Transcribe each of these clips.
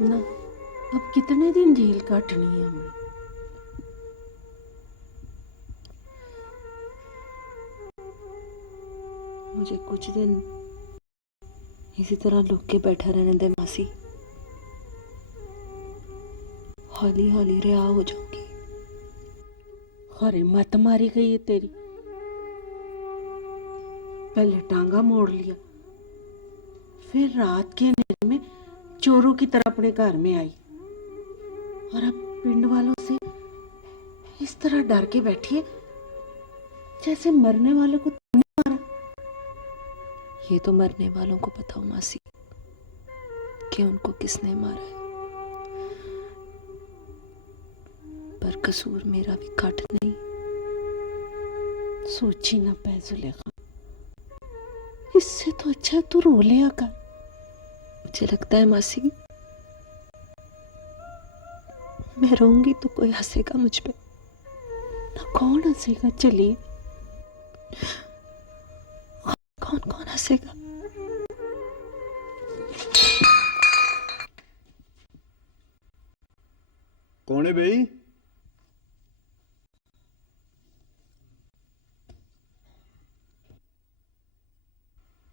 ना, अब कितने दिन जेल काटनी है हमें। मुझे कुछ दिन इसी तरह लुक के बैठा रहने दे मासी, हौली हौली रिहा हो जाऊंगी। अरे मत मारी गई है तेरी, पहले टांगा मोड़ लिया, फिर रात के अंधेरे में चोरों की तरह अपने घर में आई, और अब पिंड वालों से इस तरह डर के बैठी है जैसे मरने वालों को तूने मारा। ये तो मरने वालों को पता हो मासी कि उनको किसने मारा है, पर कसूर मेरा भी काट नहीं। सोची ना पै जुलेखा, इससे तो अच्छा तू रो लिया कर। मुझे लगता है मासी मैं रोऊंगी तो कोई हंसेगा मुझ पे, ना कौन हंसेगा। चलिए, कौन कौन हंसेगा। कौन है भाई?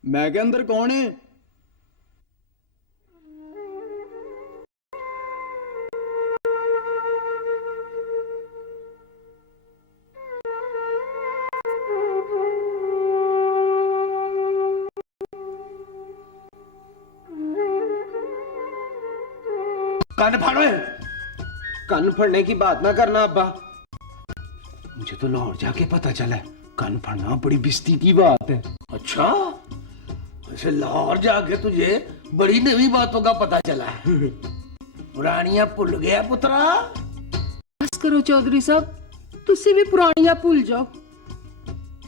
मैं के अंदर कौन है? कान फाड़ो है। कान फाड़ने की बात ना करना अब्बा, मुझे तो लाहौर जाके पता चला है कान फाड़ना बड़ी बिस्ती की बात है। अच्छा, वैसे लाहौर जाके तुझे बड़ी नवी बातों का पता चला है। पुरानियां भूल गया पुत्रा। बस करो चौधरी साहब, तुसी भी पुरानियां भूल जाओ।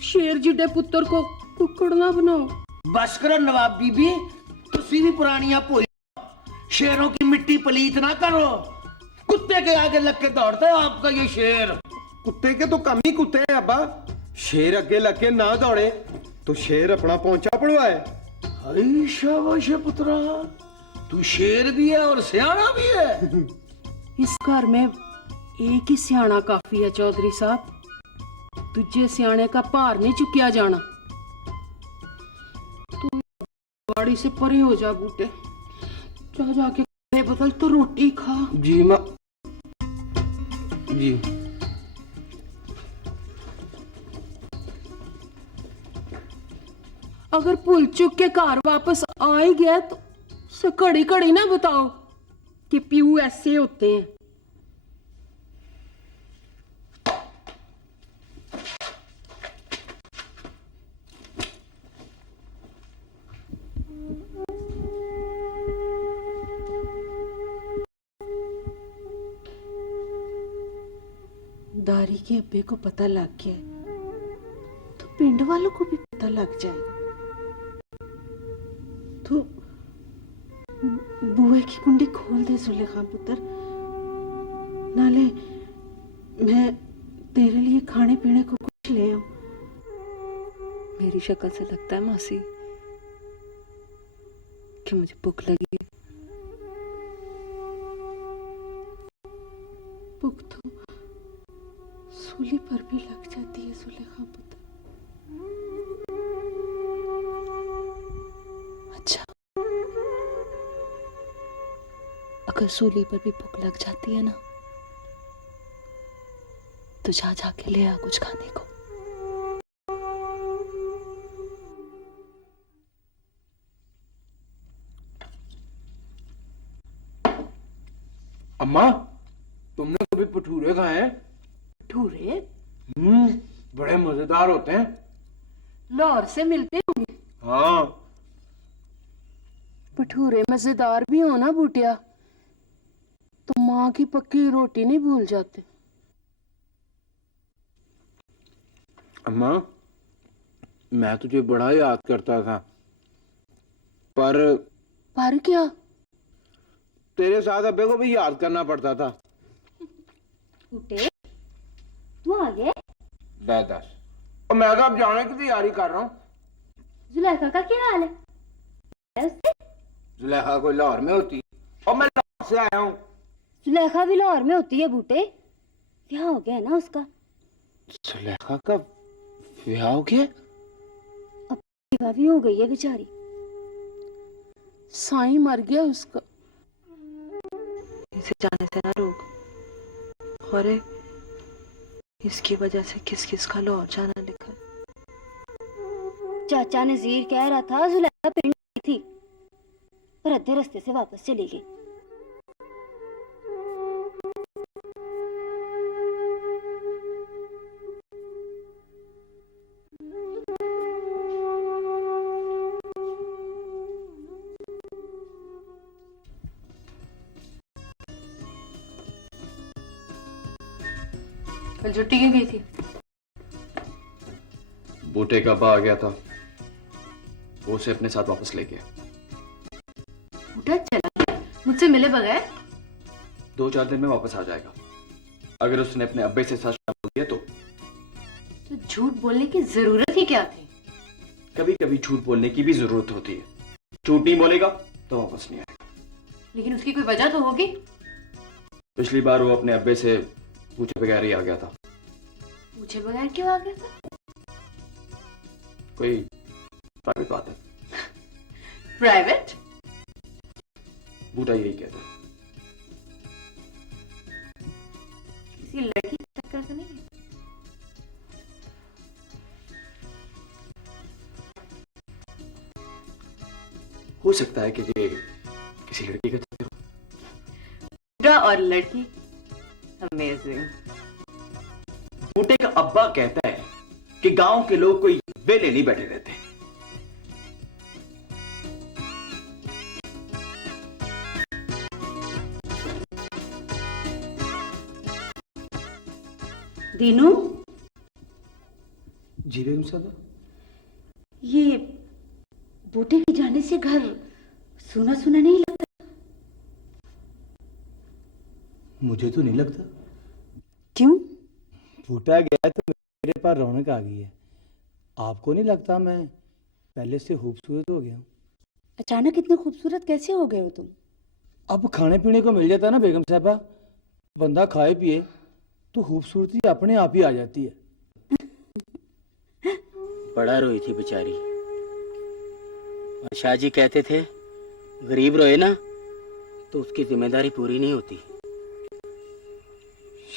शेर जिड्डे पुत्र को कुकड़ ना बनाओ। बस करो नवाब बीबी, तुसी भी पुरानियां भूल जाओ। शेरों की मिट्टी पलीत ना करो। कुत्ते के आगे लग के दौड़ता है आपका ये शेर। कुत्ते के तो कम ही कुत्ते हैं अब्बा, शेर अगे लग के ना दौड़े तो शेर अपना पहुंचा पड़वाए। हाय शाबाश है पुत्रा, तू शेर भी है और सियाना भी है। इस घर में एक ही सियाना काफी है चौधरी साहब, दूजे सियाने का भार नहीं चुकिया जाना। तू गाड़ी से परे हो जा बूटे, जा जाके कपड़े बदल तो रोटी खा। जी माँ जी। अगर भूल चुक के घर वापस आ ही गया तो उसे घड़ी घड़ी ना बताओ कि प्यू ऐसे होते हैं। दारी के अब्बे को पता लग गया है तो पिंड वालों को भी पता लग जाएगा। तो बुए की कुंडी खोल दे जुलेखा पुत्र, नाले मैं तेरे लिए खाने पीने को कुछ ले आऊं। मेरी शक्ल से लगता है मासी कि मुझे भूख लगी है। भूख तो सूली पर भी लग जाती है जुलेखा पुत्र। अच्छा, अगर सूली पर भी भूख लग जाती है ना तो जा जाके ले आ कुछ खाने को। अम्मा, तुमने कभी भटूरे खाए हैं? भटूरे बड़े मजेदार होते हैं। लाहौर से मिलते होंगे। हाँ। भटूरे मजेदार भी हो ना बूटिया तो माँ की पक्की रोटी नहीं भूल जाते। अम्मा, मैं तुझे बड़ा याद करता था, पर क्या? तेरे साथ अब्बे को भी याद करना पड़ता था। बूटे, तू आ गए? दस और मैं तो अब जाने की तैयारी कर रहा हूँ। जुलेखा का क्या हाल है? उससे? जुलेखा कोई लाहौर में होती और मैं लाहौर से आया हूँ। सुलेखा भी लाहौर में होती है बूटे, ब्याह हो गया है ना उसका। सुलेखा का ब्याह हो गया? विवाह भी हो गई है बेचारी। साईं मर गया उसका। इसे जाने से ना रोक। और इसकी वजह से किस किस का लाहौर जाना लिखा। चाचा नजीर कह रहा था जुलेखा पिंड गई थी, पर अद्धे रास्ते से वापस चली गई। कल छुट्टी क्यों गई थी? बूटे का अब्बा आ गया था, वो उसे अपने साथ वापस ले गया। बूटा चला गया मुझसे मिले बगैर? 2-4 दिन में वापस आ जाएगा। अगर उसने अपने अब्बे से सच बोल दिया तो झूठ बोलने की जरूरत ही क्या थी? कभी कभी झूठ बोलने की भी जरूरत होती है। झूठ नहीं बोलेगा तो वापस नहीं आएगा। लेकिन उसकी कोई वजह तो होगी। पिछली बार वो अपने अब्बे से पूछे बगैर ही आ गया था। पूछे बगैर क्यों आ गया था? कोई प्राइवेट बात है। प्राइवेट? बूटा यही कहता है। किसी लड़की के चक्कर से नहीं? हो सकता है कि ये किसी लड़की का चक्कर हो। बूटा और लड़की, अमेजिंग। बूटे का अब्बा कहता है कि गांव के लोग कोई वेले नहीं बैठे रहते। दीनू, जी बेगम साहब। ये बूटे के जाने से घर सुना सुना नहीं लगता? मुझे तो नहीं लगता। क्यों? बूटा गया तो मेरे पास रौनक आ गई है। आपको नहीं लगता मैं पहले से खूबसूरत हो गया हूँ? अचानक इतने खूबसूरत कैसे हो गए हो तुम? अब खाने पीने को मिल जाता है ना बेगम साहबा, बंदा खाए पिए तो खूबसूरती अपने आप ही आ जाती है। बड़ा रोई थी बेचारी। और शाह जी कहते थे गरीब रोए ना तो उसकी जिम्मेदारी पूरी नहीं होती।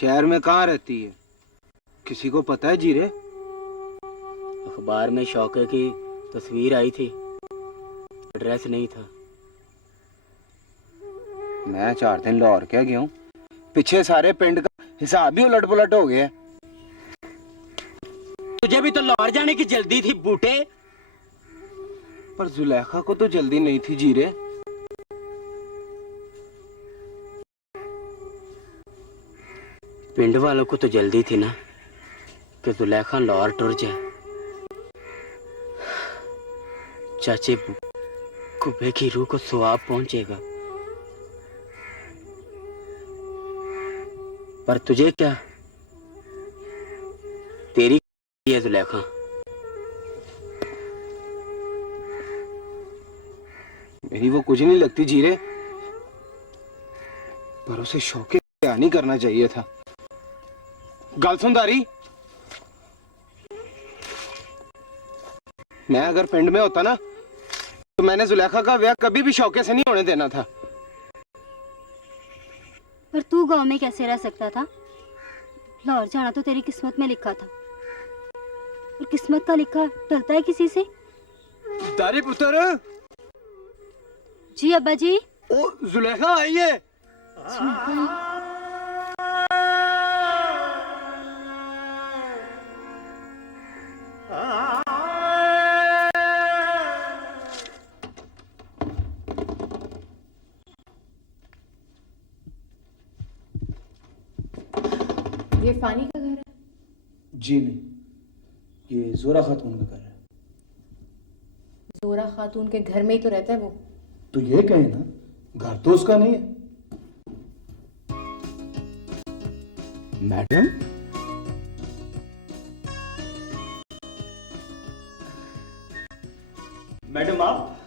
शहर में कहाँ रहती है, किसी को पता है जीरे? अखबार में शौके की तस्वीर आई थी, एड्रेस नहीं था। मैं 4 दिन लाहौर क्या गया हूँ, पीछे सारे पिंड का हिसाब भी उलट पुलट हो गया। तुझे भी तो लाहौर जाने की जल्दी थी बूटे। पर जुलेखा को तो जल्दी नहीं थी जीरे। पिंड वालों को तो जल्दी थी ना कि जुलेखा लाहौर टुर जाए। चाचे कुबे की रूह को स्वाब पहुंचेगा, पर तुझे क्या, तेरी है जुलेखा। मेरी वो कुछ नहीं लगती जीरे, पर उसे शौके क्या नहीं करना चाहिए था। गल सुन दारी, मैं अगर पिंड में होता ना तो मैंने जुलेखा का ब्याह कभी भी शौके से नहीं होने देना था। पर तू गांव में कैसे रह सकता था? लाहौर जाना तो तेरी किस्मत में लिखा था, और किस्मत का लिखा टलता है किसी से? दारी पुत्र। जी अब्बा जी। ओ जुलेखा आई है। ये फानी का घर है? जी नहीं, ये जोरा खातून का घर है। जोरा खातून के घर में ही तो रहता है वो। तो ये कहे ना, घर तो उसका नहीं है। मैडम, मैडम आप?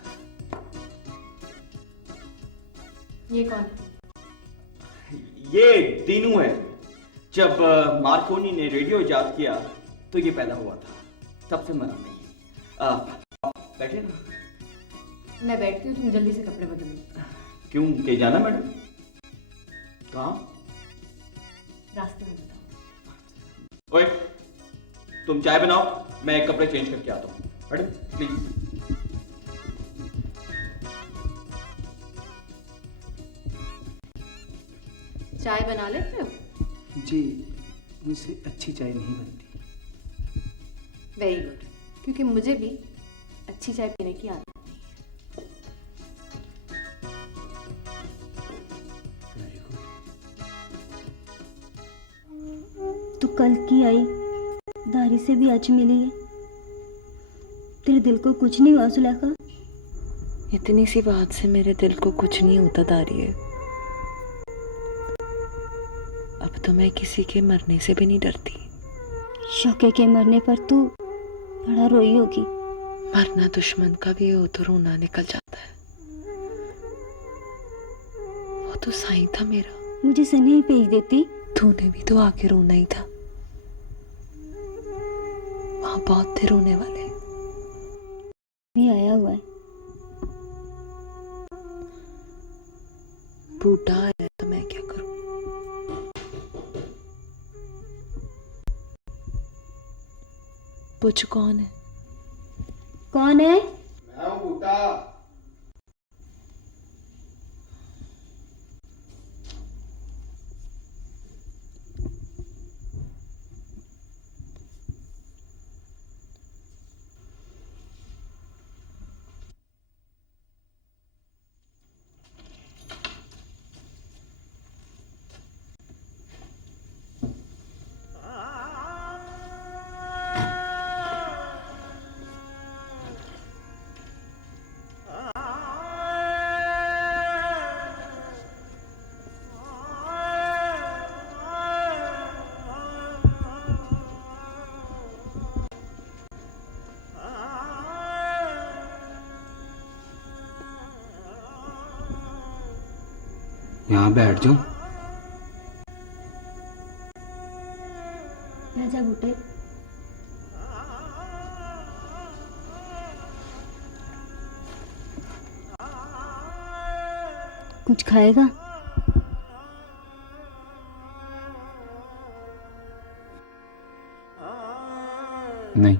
ये कौन है? ये दीनू है। जब मार्कोनी ने रेडियो इजाद किया तो ये पैदा हुआ था, तब से मरा नहीं। बैठे ना। मैं बैठती हूँ, तुम जल्दी से कपड़े बदल लो। क्यों, कहीं जाना मैडम? कहाँ? रास्ते में बताओ। ओए, तुम चाय बनाओ, मैं कपड़े चेंज करके आता हूँ। Madam please. चाय बना लेते हो? जी, मुझसे अच्छी चाय नहीं बनती। वेरी गुड, क्योंकि मुझे भी अच्छी चाय पीने की आदत नहीं है। Very good. तू कल की आई दारी से भी आज मिली है। तेरे दिल को कुछ नहीं हुआ सुलेखा? इतनी सी बात से मेरे दिल को कुछ नहीं होता दारिये। अब तो मैं किसी के मरने से भी नहीं डरती। शौके के मरने पर तू बड़ा रोई होगी। मरना दुश्मन का भी हो तो रोना निकल जाता है। वो तो साईं था मेरा। मुझे सनी भेज देती। तूने भी तो आके रोना ही था। वहां बहुत थे रोने वाले। भी आया हुआ है। बूढ़ा है तो मैं क्या करूं? पूछ कौन है? कौन है? मैं हूं बूटा। यहाँ बैठ जाओ। राजा बूटे, कुछ खाएगा? नहीं,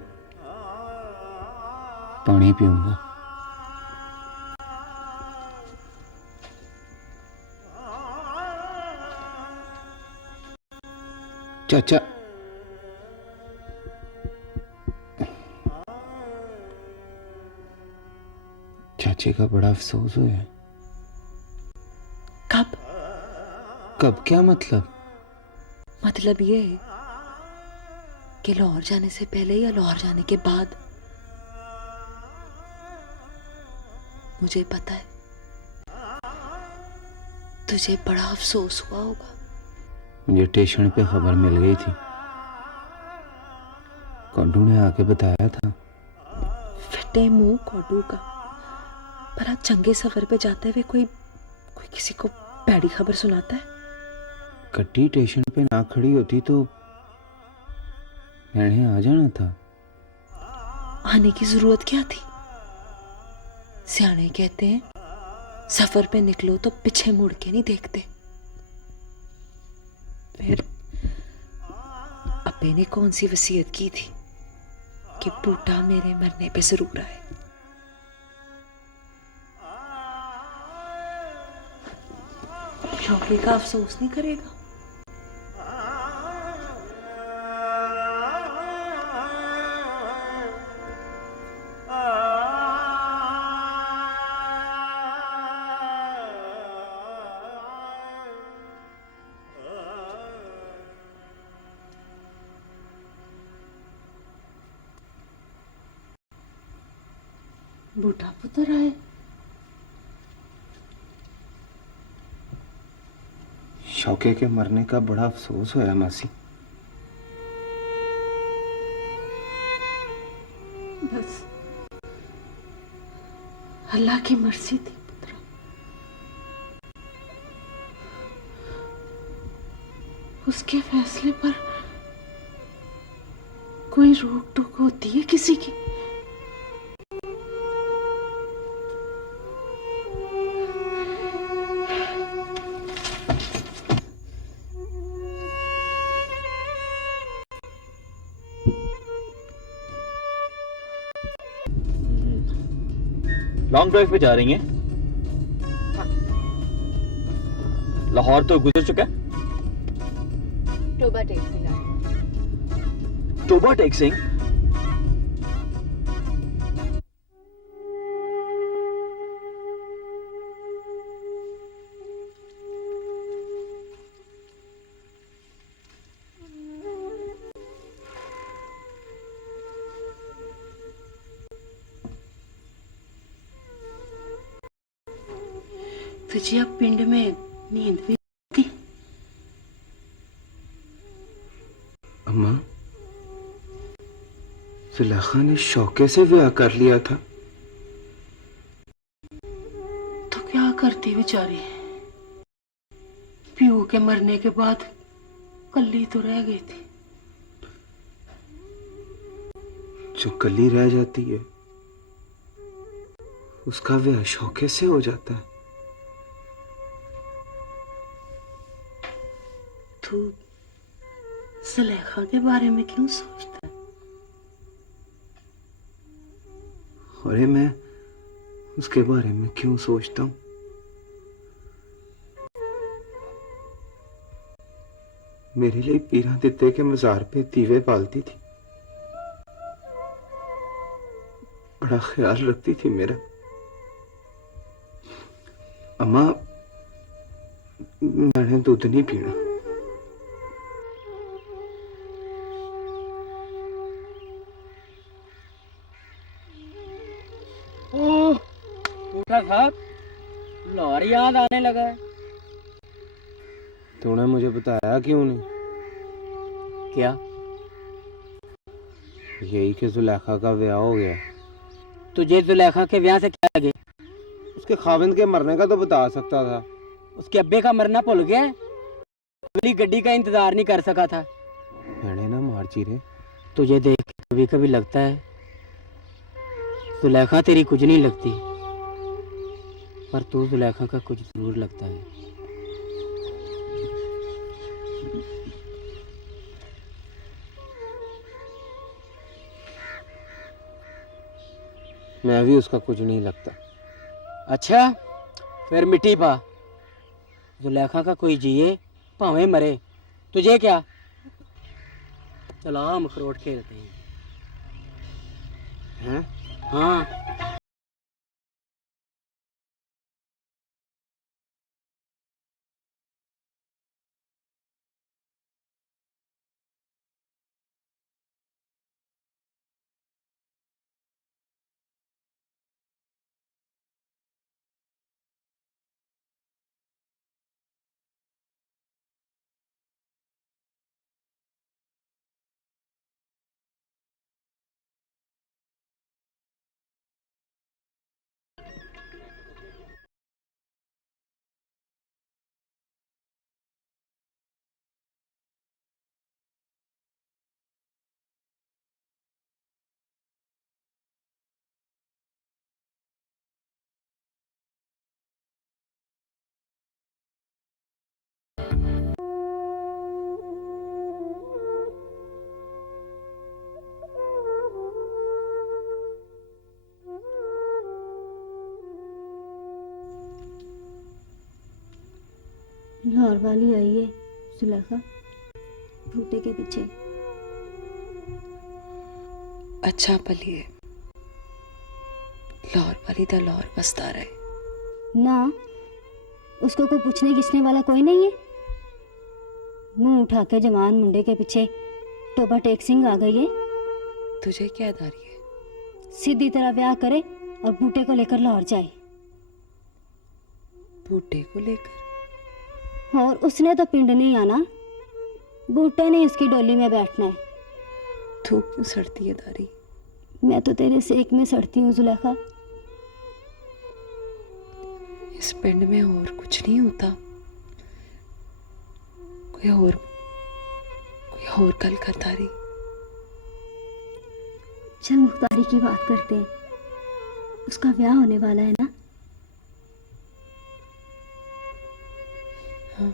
पानी पीऊंगा। चाचा, चाचे का बड़ा अफसोस हुआ है। कब? कब क्या मतलब? मतलब ये है कि लाहौर जाने से पहले या लाहौर जाने के बाद। मुझे पता है तुझे बड़ा अफसोस हुआ होगा। मुझे स्टेशन पे खबर मिल गई थी, कौडू ने आके बताया था। फिटे मुंह कौडू का। पर आज चंगे सफर पे जाते हुए कोई किसी को पैड़ी खबर सुनाता है? गड्डी स्टेशन पे ना खड़ी होती तो मैंने आ जाना था। आने की जरूरत क्या थी? सियाने कहते हैं सफर पे निकलो तो पीछे मुड़ के नहीं देखते। फिर अब्बे ने कौन सी वसीयत की थी कि बूटा मेरे मरने पे जरूर आए? शौके का अफसोस नहीं करेगा? बूढ़ा पुत्र आए। शौके के मरने का बड़ा अफसोस होया मासी। बस अल्लाह की मर्जी थी पुत्र। उसके फैसले पर कोई रोक टोक होती है किसी की? लॉन्ग ड्राइव पे जा रही हैं? लाहौर तो गुजर चुका है। टोबा टैक्सी लाया। टोबा टैक्सिंग? तुझे अब पिंड में नींद भी आती? अम्मा, जुलेखा ने शौके से ब्याह कर लिया था। तो क्या करती बेचारी? प्यू के मरने के बाद कल्ली तो रह गई थी। जो कली रह जाती है उसका ब्याह शौके से हो जाता है। तू जुलेखा के बारे में क्यों सोचता है? अरे मैं उसके बारे में क्यों सोचता हूं? मेरे लिए पीरा दिते के मजार पे दीवे पालती थी, बड़ा ख्याल रखती थी मेरा। अम्मा, मैंने दूध नहीं पीना। बूटा साहब, लाहौर याद आने लगा है। तूने मुझे बताया क्यों नहीं? क्या? यही कि जुलेखा का ब्याह हो गया। तुझे जुलेखा के ब्याह से क्या लगे? उसके खाविंद के मरने का तो बता सकता था। उसके अब्बे का मरना भूल गया? अगली गड्डी का इंतजार नहीं कर सका था? मैंने ना मार चीरे। तुझे देख के कभी कभी लगता है जुलेखा तेरी कुछ नहीं लगती, पर तू जुलेखा का कुछ जरूर लगता है। मैं भी उसका कुछ नहीं लगता। अच्छा, फिर मिट्टी पा। जुलेखा का कोई जिए भावे मरे, तुझे क्या? चला हम अखरोट खेलते हैं। हैं? हाँ। लाहौर वाली आई है जुलेखा, भूटे के पीछे। अच्छा पलिए, लाहौर वाली दा लाहौर बसता रहे ना। उसको कोई पूछने गिछने वाला कोई नहीं है। मुंह उठा के जवान मुंडे के पीछे टोबा टैक्सिंग आ गई है। तुझे क्या दारी है? सीधी तरह ब्याह करे और बूटे को लेकर लाहौर जाए। बूटे को लेकर? और उसने तो पिंड नहीं आना, बूटे ने उसकी डोली में बैठना है। तू क्यों सड़ती है दारी? मैं तो तेरे सेक में सड़ती हूँ जुलेखा। इस पिंड में और कुछ नहीं होता? कोई और होर गल करता रही। चल मुख्तारी की बात करते हैं, उसका ब्याह होने वाला है ना। हाँ